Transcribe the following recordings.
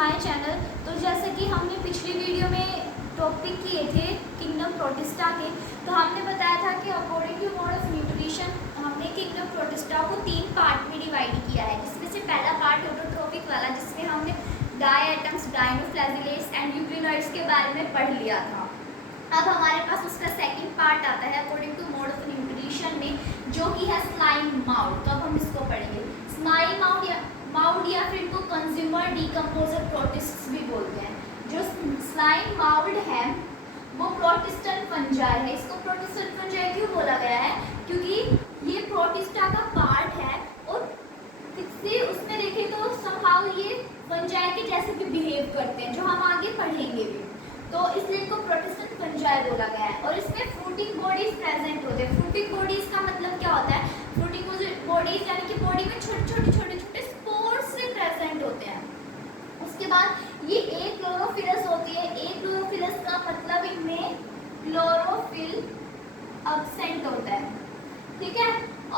My channel. तो जैसे कि हमने पिछली वीडियो में टॉपिक किए थे किंगडम प्रोटिस्टा के, तो हमने बताया था कि according to mode of nutrition हमने किंगडम प्रोटिस्टा को 3 पार्ट में डिवाइड किया है, जिसमें से पहला पार्ट ऑटोट्रोफिक वाला, जिसमें हमने डायटम्स, डायनोफ्लैजिलेट्स एंड यूक्लिनॉइड्स के बारे में पढ़ लिया था। अब हमारे पास उसका सेकंड पार्ट आता है according to mode of nutrition में, जो कि है स्लाइम माउड। तो अब हम इसको पढ़ेंगे। स्लाइम माउड या फिर इनको कंज्यूमर डीकम्पोजर प्रोटिस्ट्स भी बोलते हैं। जो स्लाइम माउड है वो प्रोटिस्टन फंजाई है। इसको प्रोटिस्टन फंजाई क्यों बोला गया है? क्योंकि ये प्रोटिस्टा का पार्ट है और इससे उसमें देखें तो समहाउ ये फंजाई के जैसे भी बिहेव करते हैं, जो हम आगे पढ़ेंगे भी। तो इसलिए इनको प्रोटिस्टन फंजाई बोला गया है। और इसमें फ्रूटिंग बॉडीज प्रेजेंट होते हैं। फ्रूटिंग बॉडीज का मतलब क्या होता है? फ्रूटिंग बॉडीज यानी कि बॉडी में छोटे छोटे स्पोर्स से प्रेजेंट होते हैं। उसके बाद ये एक क्लोरोफिलस होती है। एक क्लोरोफिलस का मतलब इनमें क्लोरोफिल एब्सेंट होता है, ठीक है।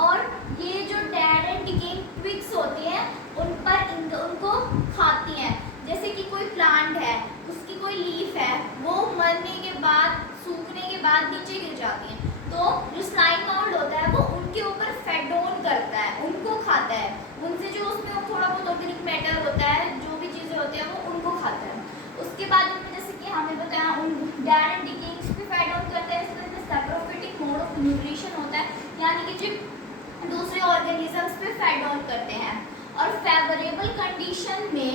और ये जो डेड एंड डिकेइंग ट्विग्स होती हैं उन पर उनको खाती हैं। जैसे कि कोई प्लांट है, उसकी कोई लीफ है, वो मरने के बाद, सूखने के बाद नीचे गिर जाती हैं, तो जो स्लाइम माउड होता है वो उनके ऊपर फेड ऑन करता है, उनको खाता है। उनसे जो उसमें थोड़ा बहुत ऑर्गेनिक मैटर होता है, जो भी चीज़ें होती हैं वो उनको खाता है। उसके बाद उनमें जैसे कि हमें बताया उन डेड एंड डिकेइंग्स भी फेड ऑन करता है। इसमें सैप्रोफिटिक मोड ऑफ न्यूट्रिशन होता है, यानी कि जो दूसरे ऑर्गेनिजम्स पे फेड ऑन करते हैं। और फेवरेबल कंडीशन में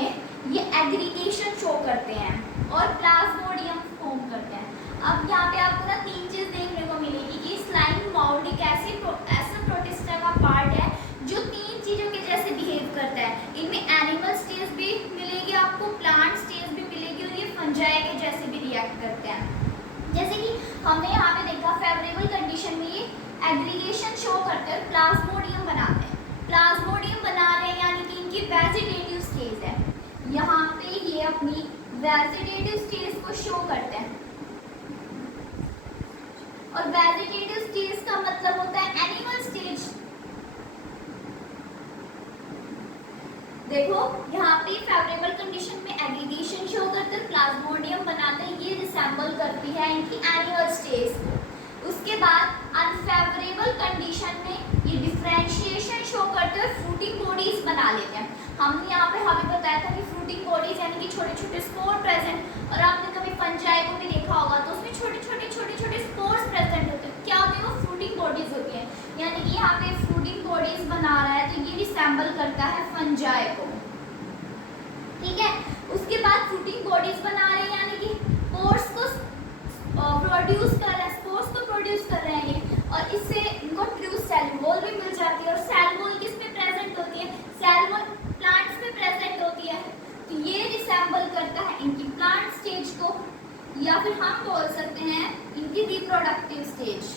ये एग्रीगेशन शो करते हैं और प्लाज्मोडियम फॉर्म करते हैं। अब यहाँ पे आपको ना 3 चीज़ देखने को मिलेगी कि स्लाइम माउड एक ऐसा प्रोटिस्टा का पार्ट है जो 3 चीज़ों के जैसे बिहेव करता है। इनमें एनिमल स्टेज भी मिलेगी आपको, प्लांट स्टेज भी मिलेगी, और ये फंजाई के जैसे भी रिएक्ट करते हैं। जैसे कि हमने यहाँ पे देखा फेवरेबल कंडीशन में ये एग्रीगेशन शो करते हैं, प्लाज्मोडियम बनाते हैं। प्लाज्मोडियम बना रहे हैं यानी कि इनकी वेजिटेटिव स्टेज है। यहाँ पे ये अपनी वेजिटेटिव स्टेज को शो करते हैं। और वेजिटेटिव स्टेज का मतलब होता है एनिमल स्टेज। देखो यहाँ पे फेवरेबल कंडीशन में एग्रीगेशन शो करते हैं, प्लाज्मोडियम बनाते हैं, ये रिसेंबल करती है इनकी एनिमल स्टेज। उसके बाद अनफेवरेबल कंडीशन में ये डिफरेंशिएशन शो करते हैं, फ्रूटिंग बॉडीज बना लेते हैं। हमने यहाँ पे हमें बताया था कि फ्रूटिंग बॉडीज यानी कि छोटे छोटे स्पोर प्रेजेंट, और आपने कभी फंजाई को भी देखा होगा तो उसमें छोटे छोटे स्पोर्स प्रेजेंट होते हैं। क्या होते हैं? वो फ्रूटिंग बॉडीज होती हैं। यानी कि यहाँ पे फ्रूटिंग बॉडीज बना रहा है तो ये रिसेंबल करता है फंजाई को, ठीक है। उसके बाद फ्रूटिंग बॉडीज बना रहे हैं यानी कि स्पोर्स को प्रोड्यूस कर रहे हैं, स्पोर्स को प्रोड्यूस कर रहे हैं ये, और इससे इनको ट्रू सेल वॉल भी मिल जाती है। और सेल वॉल किस में प्रेजेंट होती है? सेल वॉल प्लांट्स में प्रेजेंट होती है। तो ये रिसेंबल करता है इनकी प्लांट स्टेज को, या फिर हम बोल सकते हैं इनकी रिप्रोडक्टिव स्टेज।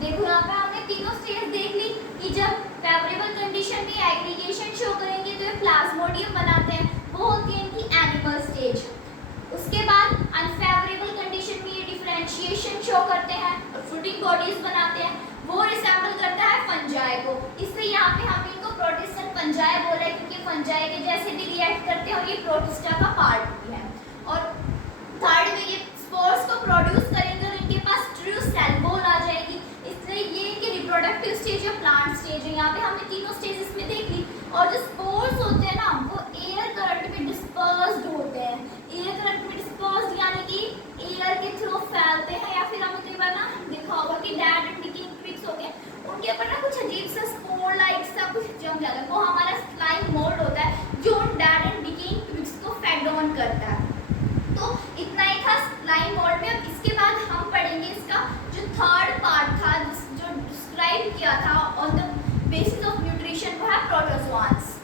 देखो यहाँ पे हमने तीनों स्टेज देख ली कि जब फेवरेबल कंडीशन में एग्रीगेशन शो करेंगे तो ये प्लाज्मोडियम बनाते हैं, वो होती है इनकी एनिमल स्टेज। उसके बाद अनफेवरेबल कंडीशन में ये डिफरेंशिएशन शो करते हैं और फ्रूटिंग बॉडीज बनाते हैं, वो रिसेंबल करता है फंजाई को। इसलिए यहाँ पे हम इनको प्रोटिस्टन फंजाई बोल रहे हैं, क्योंकि फंजाई के जैसे भी रिएक्ट करते हैं और ये प्रोटिस्टा का पार्ट भी है। और थर्ड में ये स्पोर्स को प्रोड्यूस करेंगे और इनके पास ट्रू सेल वॉल आ जाएगी। इसलिए ये इनकी रिप्रोडक्टिव स्टेज या प्लांट स्टेज है। यहाँ पे हमने तीनों स्टेजेस में देख ली। और जो स्पोर्स होते हैं ना वो एयर करंट में डिस्पर्स्ड होते हैं। एयर करंट में डिस्पर्स्ड यानी कि एयर के थ्रू फैलते हैं, या फिर हमने कई बार ना देखा होगा कि डेड एंड डिकेइंग ट्विग्स होते हैं, उनके ऊपर ना कुछ अजीब सा स्पोर लाइक सा कुछ जम जाता है, वो हमारा स्लाइम मोल्ड होता है जो उन डेड एंड डिकेइंग ट्विग्स को फेड ऑन करता है। तो इतना ही था स्लाइम मोल्ड में। अब इसके बाद हम पढ़ेंगे इसका जो थर्ड पार्ट था, जो डिस्क्राइब किया था on the basis of nutrition, वो है प्रोटोजोआंस।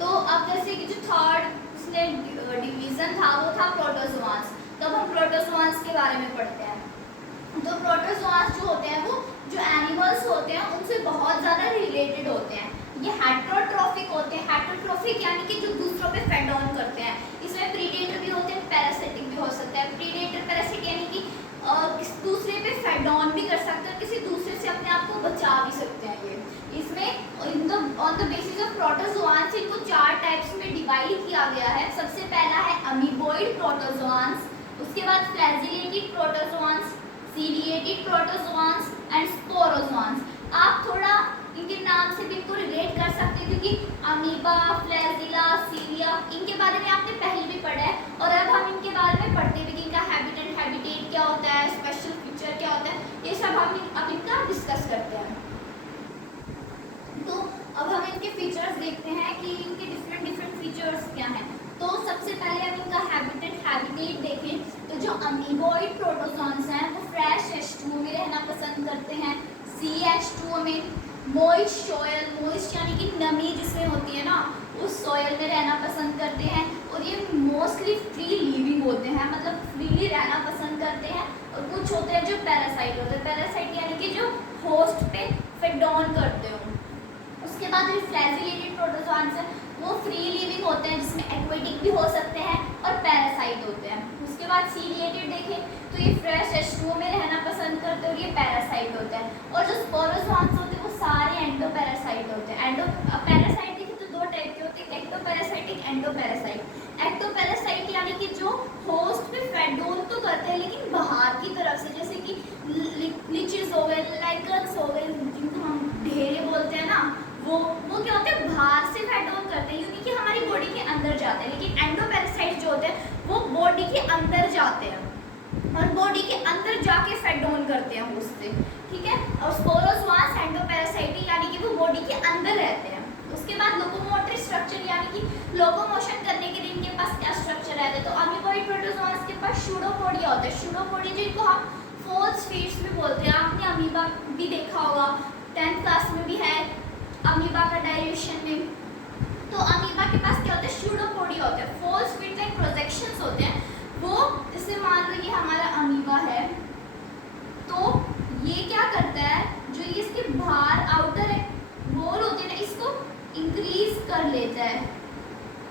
तो अब जैसे कि जो थर्ड डिवीजन था वो था प्रोटोजोआंस। तब हम प्रोटोजोआंस के बारे में पढ़ते हैं। तो प्रोटोजोआंस जो होते हैं वो जो एनिमल्स होते हैं उनसे बहुत ज़्यादा रिलेटेड होते हैं। ये हेटेरोट्रॉफिक होते हैं। हेटेरोट्रॉफिक यानी कि जो दूसरों पे फेड ऑन करते हैं। इसमें प्रीडेटर भी होते हैं, पैरासिटिक भी हो सकता है। प्रीडेटर पैरासिट यानी कि दूसरे पे फेड ऑन भी कर सकते हैं, किसी दूसरे से अपने आप को बचा भी सकते हैं। ये इसमें ऑन द बेसिस ऑफ प्रोटोजोआंस इनको 4 टाइप्स में डिवाइड किया गया है। सबसे पहला है अमीबॉइड प्रोटोजोआंस, उसके बाद फ्लैजिलेटेड प्रोटोजोआंस, सीलिएटेड प्रोटोजोआंस एंड स्पोरोजोआंस। आप थोड़ा इनके नाम से भी इनको रिलेट कर सकते हैं क्योंकि अमीबा, फ्लैजिला, सीलिया इनके बारे में आपने पहले भी पढ़ा है और अब हम इनके बारे में पढ़ते भी कि इनका हैबिटेट क्या होता है, स्पेशल फीचर क्या होता है, ये सब हम अब इनका डिस्कस करते हैं। तो अब हम इनके फीचर्स देखते हैं कि इनके डिफरेंट फीचर्स क्या हैं। तो सबसे पहले हम इनका हैबिटेट देखें तो जो अमीबॉइड प्रोटोजोआंस हैं वो फ्रेश H2O में रहना पसंद करते हैं, CH2O में, मॉइस्ट सॉयल, मॉइस्ट यानी कि नमी जिसमें होती है ना उस सॉयल में रहना पसंद करते हैं और ये मोस्टली फ्री लिविंग होते हैं, मतलब फ्रीली रहना पसंद करते हैं। और कुछ होते हैं जो पैरासाइट होते हैं, पैरासाइट यानी कि जो होस्ट पे फेड ऑन करते हो। उसके बाद जो फ्लैजिलेटेड प्रोटोजोआंस है वो फ्री लिविंग होते हैं जिसमें एक्वेटिक भी हो सकते हैं और पैरासाइट होते हैं। उसके बाद सीलिएटेड देखें तो ये फ्रेश H2O में रहना पसंद करते हैं और ये पैरासाइट होते हैं। और जो स्पोरोजोआंस होते हैं वो सारे एंडोपैरासाइट होते हैं। पैरासाइट देखें तो 2 टाइप के होते हैं, एक्टोपैरासाइटिक, एंडोपैरासाइट। एक्टोपैरासाइट यानी कि जो होस्ट पे फेड ऑन तो करते हैं लेकिन बाहर की तरफ से, जैसे कि लीचेस हो गए, लाइकन्स हो गए जिनको हम ढेरे बोलते हैं ना, वो क्या होते हैं बाहर से फेड ऑन करते हैं यानी कि हमारी बॉडी के अंदर जाते हैं। लेकिन एंडोपैरासाइट जो होते हैं वो बॉडी के अंदर जाते हैं और बॉडी के अंदर जाके फेड ऑन करते हैं उससे, ठीक है। और स्पोरोजोआंस एंडोपैरासाइट यानी कि वो बॉडी के अंदर रहते हैं। उसके बाद लोकोमोटरी स्ट्रक्चर यानी कि लोकोमोशन करने के लिए इनके पास क्या स्ट्रक्चर रहता है। तो अमीबॉइड प्रोटोजोआंस के पास सूडोपोडिया होता है। सूडोपोडिया जिनको हम फोर्स फीट्स भी बोलते हैं। आपने अमीबा भी देखा होगा, 10th क्लास में भी है अमीबा का डायरेक्शन में। तो अमीबा के पास क्या होता है, सूडोपोडिया होता है, फोर्स फीट लाइक प्रोजेक्शंस होते हैं। वो जैसे मान लो ये हमारा अमीबा है तो ये क्या करता है, जो ये इसके बाहर आउटर वॉल होती है ना इसको इंक्रीज कर लेता है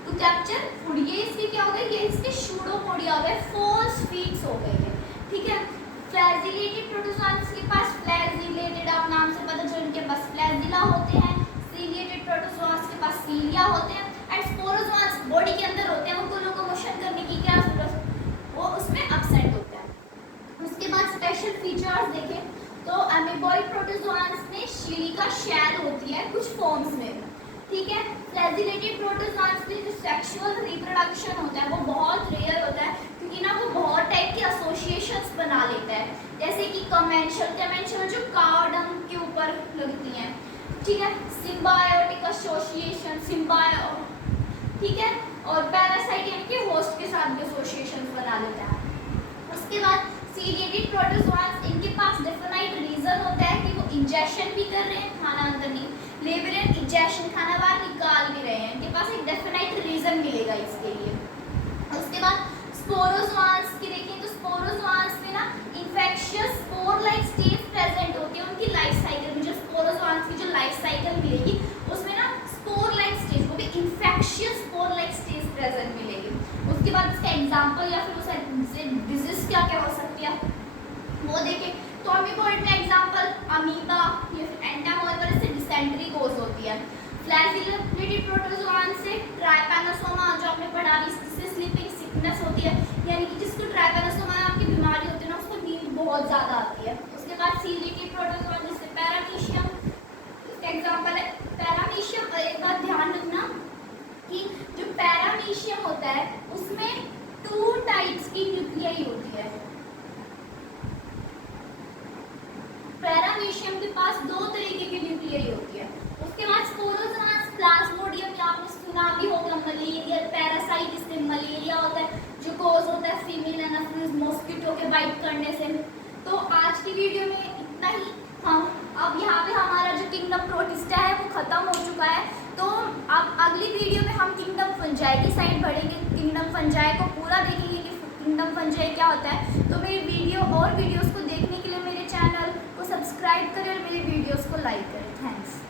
टू कैप्चर फूड। ये इसकी क्या हो गई, ये इसके सूडोपोडिया हो गए, फोर्स फीट्स हो गई है, ठीक है। फ्लैजिलेटेड प्रोटोजोआंस के पास फ्लैजिलेटेड, आप नाम से पता चल इनके पास फ्लैजिला होते हैं। सीलिएटेड प्रोटोजोआंस के पास सीलिया होते हैं एंड स्पोरोजोआंस बॉडी के अंदर होते हैं, उनको लोकोमोशन करने की क्या जरूरत, वो उसमें एब्सेंट होता है। उसके बाद स्पेशल फीचर्स देखें तो अमीबॉइड प्रोटोजोआंस में सिलिका शेल होती है कुछ फॉर्म्स में, ठीक है। फ्लैजिलेटेड प्रोटोजोआंस में जो सेक्सुअल रिप्रोडक्शन होता है वो बहुत रेयर होता है क्योंकि ना वो बहुत टाइप के एसोसिएशंस बना लेता है, जैसे कि कमेंशल जो काव डंग के ऊपर लगती हैं, ठीक है। सिम्बायोटिक एसोसिएशन, ठीक है। और पैरासाइट यानी कि होस्ट के साथ भी एसोसिएशंस बना लेता है। उसके बाद सीलिएटेड प्रोटोजोआंस, इनके पास डेफिनाइट रीजन होता है कि वो इंजेक्शन भी कर रहे हैं, खाना अंदर नहीं, लेबरेंट इंजेक्शन खाना बाहर निकाल भी रहे हैं, इनके पास एक डेफिनाइट रीजन मिलेगा इसके लिए। उसके बाद स्पोरोजोआंस की देखें तो स्पोरोजोआंस में ना infectious spore like stage present होती है उनकी लाइफ साइकिल में। जो स्पोरोजोआंस की जो लाइफ साइकिल मिलेगी उसमें ना स्पोर लाइक स्टेज, वो भी infectious spore like stage present मिलेगी। उसके बाद इसका एग्जांपल या फिर उससे डिजीज क्या क्या हो सकती है वो देखें तो अमीबॉइड में एग्जांपल अमीबा या फिर एंटामोरबल से डिसेंट्री कोज होती है। फ्लैजिलेटेड प्रोटोजोआंस से ट्राइपैनोसोमा जो आपने पढ़ा, इससे स्लीपिंग सिकनेस होती है यानी कि जिसको ट्राइपैनोसोमा नाम की बीमारी होती है ना उसको नींद बहुत ज़्यादा आती है। उसके बाद सीलिएटेड प्रोटोजोआंस जिससे पैरामीशियम, इसका एग्जांपल है पैरामीशियम। एक बात ध्यान रखना कि जो पैरामीशियम होता है उसमें 2 टाइप्स की न्यूक्लियाई होती है। पैरामीशियम के पास 2 तरीके की न्यूक्लियाई होती है। उसके बाद स्पोरोजोआंस, प्लाज्मोडियम आपने सुना भी होगा, मलेरिया पैरासाइट, इससे मलेरिया होता है जो कोज होता है फीमेल एनाफिलिस मॉस्किटो के बाइट करने से। तो आज की वीडियो में इतना ही। हम अब यहाँ पे हमारा जो किंगडम प्रोटिस्टा है वो ख़त्म हो चुका है। तो अब अगली वीडियो में हम किंगडम फंजाई की साइड बढ़ेंगे, किंगडम फंजाई को पूरा देखेंगे कि किंगडम फंजाई क्या होता है। तो मेरी वीडियो और वीडियोस को देखने के लिए मेरे चैनल को सब्सक्राइब करें और मेरे वीडियोस को लाइक करें। थैंक्स।